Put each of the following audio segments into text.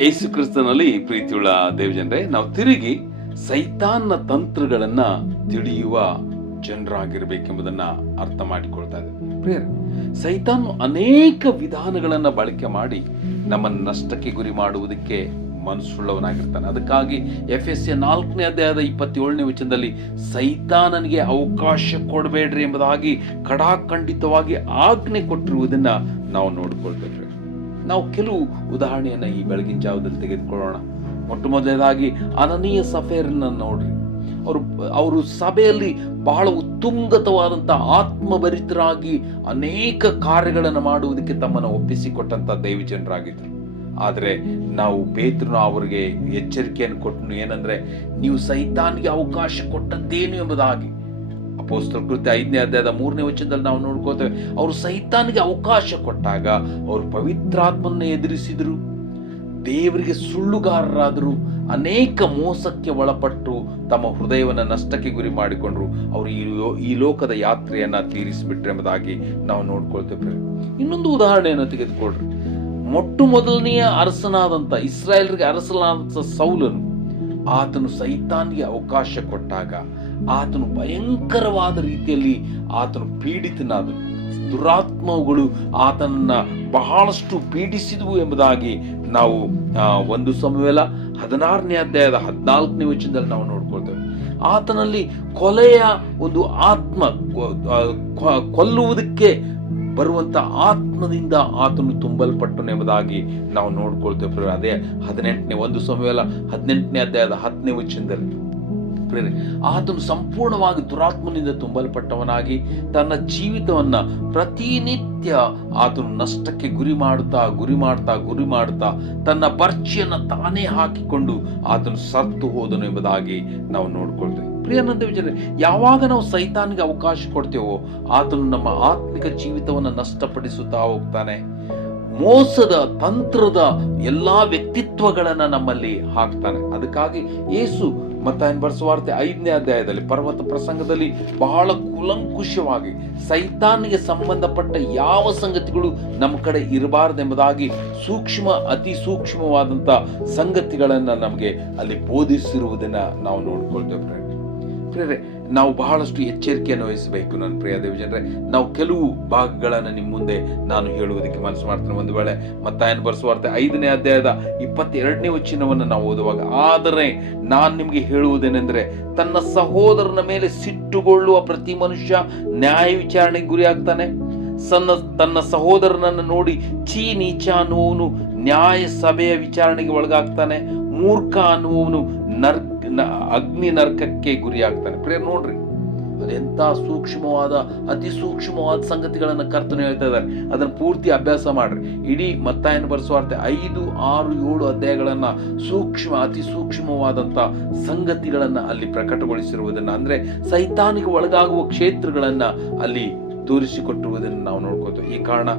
ಯೇಸು ಕ್ರಿಸ್ತನಲ್ಲಿ ಪ್ರೀತಿಯುಳ್ಳ ದೇವಜನರೇ, ನಾವು ತಿರುಗಿ ಸೈತಾನ್ನ ತಂತ್ರಗಳನ್ನ ತಿಳಿಯುವ ಜನರಾಗಿರ್ಬೇಕೆಂಬುದನ್ನ ಅರ್ಥ ಮಾಡಿಕೊಳ್ತಾ ಪ್ರಿಯರೇ, ಸೈತಾನ್ ಅನೇಕ ವಿಧಾನಗಳನ್ನ ಬಳಕೆ ಮಾಡಿ ನಮ್ಮನ್ನು ನಷ್ಟಕ್ಕೆ ಗುರಿ ಮಾಡುವುದಕ್ಕೆ ಮನಸ್ಸುಳ್ಳವನಾಗಿರ್ತಾನೆ. ಅದಕ್ಕಾಗಿ ಎಫ್ ಎಸ್ ಎ ನಾಲ್ಕನೇ ಅಧ್ಯಾಯದ ಇಪ್ಪತ್ತೇಳನೇ ವಚನದಲ್ಲಿ ಸೈತಾನನಿಗೆ ಅವಕಾಶ ಕೊಡಬೇಡ್ರಿ ಎಂಬುದಾಗಿ ಕಡಾಖಂಡಿತವಾಗಿ ಆಜ್ಞೆ ಕೊಟ್ಟಿರುವುದನ್ನ ನಾವು ನೋಡ್ಕೊಳ್ತೇವೆ. ನಾವು ಕೆಲವು ಉದಾಹರಣೆಯನ್ನು ಈ ಬೆಳಗಿನ ಜಾವದಲ್ಲಿ ತೆಗೆದುಕೊಳ್ಳೋಣ. ಮೊಟ್ಟ ಮೊದಲನೇದಾಗಿ ಅನನೀಯ ಸಫೇರನ್ನು ನೋಡ್ರಿ. ಅವರು ಅವರು ಸಭೆಯಲ್ಲಿ ಬಹಳ ಉತ್ತುಂಗತವಾದಂಥ ಆತ್ಮಭರಿತರಾಗಿ ಅನೇಕ ಕಾರ್ಯಗಳನ್ನು ಮಾಡುವುದಕ್ಕೆ ತಮ್ಮನ್ನು ಒಪ್ಪಿಸಿಕೊಟ್ಟಂಥ ದೈವಜನರಾಗಿದ್ದರು ಆದರೆ ನಾವು ಪೇತ್ರನು ಅವರಿಗೆ ಎಚ್ಚರಿಕೆಯನ್ನು ಕೊಟ್ಟನು ಏನಂದರೆ, ನೀವು ಸೈತಾನಿಗೆ ಅವಕಾಶ ಕೊಟ್ಟದ್ದೇನು ಎಂಬುದಾಗಿ. ಅಪೋಸ್ತಲ ಕೃತ್ಯ ಐದನೇ ಅಧ್ಯಾಯದ ಮೂರನೇ ವಚನದಲ್ಲಿ ನಾವು ನೋಡ್ಕೋತೇವೆ ಅವರು ಸೈತಾನಿಗೆ ಅವಕಾಶ ಕೊಟ್ಟಾಗ ಅವರು ಪವಿತ್ರಾತ್ಮನ್ನ ಎದುರಿಸಿದರು, ದೇವರಿಗೆ ಸುಳ್ಳುಗಾರರಾದರು, ಅನೇಕ ಮೋಸಕ್ಕೆ ಒಳಪಟ್ಟು ತಮ್ಮ ಹೃದಯವನ್ನು ನಷ್ಟಕ್ಕೆ ಗುರಿ ಮಾಡಿಕೊಂಡ್ರು. ಅವರು ಈ ಈ ಲೋಕದ ಯಾತ್ರೆಯನ್ನ ತೀರಿಸಿಬಿಟ್ರೆ ಎಂಬುದಾಗಿ ನಾವು ನೋಡ್ಕೊಳ್ತೇವೆ ಇನ್ನೊಂದು ಉದಾಹರಣೆಯನ್ನು ತೆಗೆದುಕೊಳ್ರಿ. ಮೊಟ್ಟ ಮೊದಲನೆಯ ಅರಸನಾದಂಥ, ಇಸ್ರಾಯೇಲ್ರಿಗೆ ಅರಸನಾದಂಥ ಸೌಲನು ಆತನು ಸೈತಾನ್ಗೆ ಅವಕಾಶ ಕೊಟ್ಟಾಗ ಆತನು ಭಯಂಕರವಾದ ರೀತಿಯಲ್ಲಿ ಆತನು ಪೀಡಿತನಾದನು ದುರಾತ್ಮಗಳು ಆತನನ್ನ ಬಹಳಷ್ಟು ಪೀಡಿಸಿದವು ಎಂಬುದಾಗಿ ನಾವು ಒಂದು ಸಮಯವೆಲ್ಲ ಹದಿನಾರನೇ ಅಧ್ಯಾಯದ ಹದಿನಾಲ್ಕನೇ ವಚನದಲ್ಲಿ ನಾವು ನೋಡ್ಕೊಳ್ತೇವೆ. ಆತನಲ್ಲಿ ಕೊಲೆಯ ಒಂದು ಆತ್ಮ ಕೊಲ್ಲುವುದಕ್ಕೆ ಬರುವಂತ ಆತ್ಮದಿಂದ ಆತನು ತುಂಬಲ್ಪಟ್ಟನು ಎಂಬುದಾಗಿ ನಾವು ನೋಡ್ಕೊಳ್ತೇವೆ. ಅದೇ ಹದಿನೆಂಟನೇ ಒಂದು ಸಮಯವಲ್ಲ ಹದಿನೆಂಟನೇ ಅಧ್ಯಾಯದ ಹತ್ತನೇ ವಚನದಲ್ಲಿ ಆತನು ಸಂಪೂರ್ಣವಾಗಿ ದುರಾತ್ಮನಿಂದ ತುಂಬಲ್ಪಟ್ಟವನಾಗಿ ತನ್ನ ಜೀವಿತವನ್ನ ಪ್ರತಿನಿತ್ಯ ಆತನು ನಷ್ಟಕ್ಕೆ ಗುರಿ ಮಾಡುತ್ತಾ, ಗುರಿ ಮಾಡ್ತಾ ಗುರಿ ಮಾಡ್ತಾ ತನ್ನ ಪರ್ಚಿಯನ್ನ ತಾನೇ ಹಾಕಿಕೊಂಡು ಆತನು ಸತ್ತು ಹೋದನು ಎಂಬುದಾಗಿ ನಾವು ನೋಡ್ಕೊಳ್ತೇವೆ ಪ್ರಿಯನಂದ ವಿಜಯ ಯಾವಾಗ ನಾವು ಸೈತಾನ್ಗೆ ಅವಕಾಶ ಕೊಡ್ತೇವೋ, ಆತನು ನಮ್ಮ ಆತ್ಮಿಕ ಜೀವಿತವನ್ನು ನಷ್ಟಪಡಿಸುತ್ತಾ ಹೋಗ್ತಾನೆ ಮೋಸದ ತಂತ್ರದ ಎಲ್ಲಾ ವ್ಯಕ್ತಿತ್ವಗಳನ್ನ ನಮ್ಮಲ್ಲಿ ಹಾಕ್ತಾನೆ ಅದಕ್ಕಾಗಿ ಯೇಸು ಮತ್ತಾಯನ್ ಬರ್ಸುವಾರ್ತೆ ಐದನೇ ಅಧ್ಯಾಯದಲ್ಲಿ, ಪರ್ವತ ಪ್ರಸಂಗದಲ್ಲಿ ಬಹಳ ಕುಲಂಕುಷವಾಗಿ ಸೈತಾನಿಗೆ ಸಂಬಂಧಪಟ್ಟ ಯಾವ ಸಂಗತಿಗಳು ನಮ್ಮ ಕಡೆ ಇರಬಾರ್ದೆಂಬುದಾಗಿ ಸೂಕ್ಷ್ಮ, ಅತಿ ಸೂಕ್ಷ್ಮವಾದಂತ ಸಂಗತಿಗಳನ್ನ ನಮಗೆ ಅಲ್ಲಿ ಬೋಧಿಸಿರುವುದನ್ನ ನಾವು ನೋಡ್ಕೊಳ್ತೇವೆ. ಪ್ರಿಯರೇ ನಾವು ಬಹಳಷ್ಟು ಎಚ್ಚರಿಕೆಯನ್ನು ವಹಿಸಬೇಕು ನನ್ನ ಪ್ರಿಯ ದೇವಜನರೇ ನಾವು ಕೆಲವು ಭಾಗಗಳನ್ನು ನಿಮ್ಮ ಮುಂದೆ ನಾನು ಹೇಳುವುದಕ್ಕೆ ಮನಸ್ಸು ಮಾಡ್ತೇನೆ. ಒಂದು ವೇಳೆ ಮತ್ತಾಯನ ಬರೆಸುವಾರ್ತೆ ಐದನೇ ಅಧ್ಯಾಯದ ಇಪ್ಪತ್ತೆರಡನೇ ವಚನವನ್ನು ನಾವು ಓದುವಾಗ, ಆದರೆ ನಾನು ನಿಮಗೆ ಹೇಳುವುದೇನೆಂದರೆ, ತನ್ನ ಸಹೋದರನ ಮೇಲೆ ಸಿಟ್ಟುಗೊಳ್ಳುವ ಪ್ರತಿ ಮನುಷ್ಯ ನ್ಯಾಯ ವಿಚಾರಣೆಗೆ ಗುರಿಯಾಗ್ತಾನೆ. ಸನ್ನ, ತನ್ನ ಸಹೋದರನನ್ನು ನೋಡಿ ಚೀ ನೀಚ ಅನ್ನುವನು ನ್ಯಾಯ ಸಭೆಯ ವಿಚಾರಣೆಗೆ ಒಳಗಾಗ್ತಾನೆ. ಮೂರ್ಖ ಅನ್ನುವನು ನರ್ಕ ಅಗ್ನಿ ನರ್ಕಕ್ಕೆ ಗುರಿಯಾಗ್ತಾನೆ. ಪ್ರಿಯ ನೋಡ್ರಿ ಅದೆಂಥ ಸೂಕ್ಷ್ಮವಾದ, ಅತಿ ಸೂಕ್ಷ್ಮವಾದ ಸಂಗತಿಗಳನ್ನು ಕರ್ತನು ಹೇಳ್ತಾ ಇದ್ದಾರೆ ಅದನ್ನು ಪೂರ್ತಿ ಅಭ್ಯಾಸ ಮಾಡ್ರಿ. ಇಡೀ ಮತ್ತಾಯನ ಬರೆಸುವಾರ್ತೆ ಐದು, ಆರು, ಏಳು ಅಧ್ಯಾಯಗಳನ್ನು ಸೂಕ್ಷ್ಮ, ಅತಿ ಸೂಕ್ಷ್ಮವಾದಂತ ಸಂಗತಿಗಳನ್ನು ಅಲ್ಲಿ ಪ್ರಕಟಗೊಳಿಸಿರುವುದನ್ನ. ಅಂದ್ರೆ ಸೈತಾನಿಗೆ ಒಳಗಾಗುವ ಕ್ಷೇತ್ರಗಳನ್ನು ಅಲ್ಲಿ ತೋರಿಸಿಕೊಟ್ಟಿರುವುದನ್ನು ನಾವು ನೋಡ್ಕೋತೇವೆ ಈ ಕಾರಣ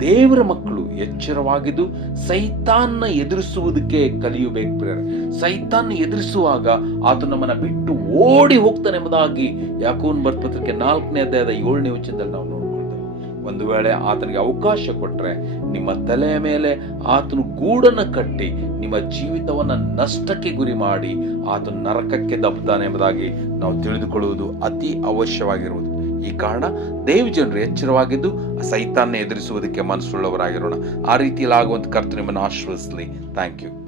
ದೇವರ ಮಕ್ಕಳು ಎಚ್ಚರವಾಗಿದ್ದು ಸೈತಾನ್ನ ಎದುರಿಸುವುದಕ್ಕೆ ಕಲಿಯಬೇಕು ಪ್ರೇರ ಸೈತಾನ್ ಎದುರಿಸುವಾಗ ಆತ ನಮ್ಮನ್ನ ಬಿಟ್ಟು ಓಡಿ ಹೋಗ್ತಾನೆ ಎಂಬುದಾಗಿ ಯಾಕೋನ್ ಬರ್ಪತ್ರಕ್ಕೆ ನಾಲ್ಕನೇ ಅಧ್ಯಾಯದ ಏಳನೇ ವಚನದಲ್ಲಿ ನಾವು ನೋಡ್ಕೊಳ್ತೇವೆ. ಒಂದು ವೇಳೆ ಆತನಿಗೆ ಅವಕಾಶ ಕೊಟ್ರೆ ನಿಮ್ಮ ತಲೆಯ ಮೇಲೆ ಆತನು ಗೂಡನ್ನು ಕಟ್ಟಿ ನಿಮ್ಮ ಜೀವಿತವನ್ನ ನಷ್ಟಕ್ಕೆ ಗುರಿ ಮಾಡಿ ಆತನು ನರಕಕ್ಕೆ ದಬ್ಬುತ್ತಾನೆ ಎಂಬುದಾಗಿ ನಾವು ತಿಳಿದುಕೊಳ್ಳುವುದು ಅತಿ ಅವಶ್ಯವಾಗಿರುವುದು. ಈ ಕಾರಣ ದೇವ ಜನರು ಎಚ್ಚರವಾಗಿದ್ದು ಸೈತಾನ್ನ ಎದುರಿಸುವುದಕ್ಕೆ ಮನಸ್ಸುಳ್ಳವರಾಗಿರೋಣ. ಆ ರೀತಿಯಲ್ಲಿ ಆಗುವಂತ ಕರ್ತ ನಿಮ್ಮನ್ನು ಆಶ್ರಯಿಸಲಿ ಥ್ಯಾಂಕ್ ಯು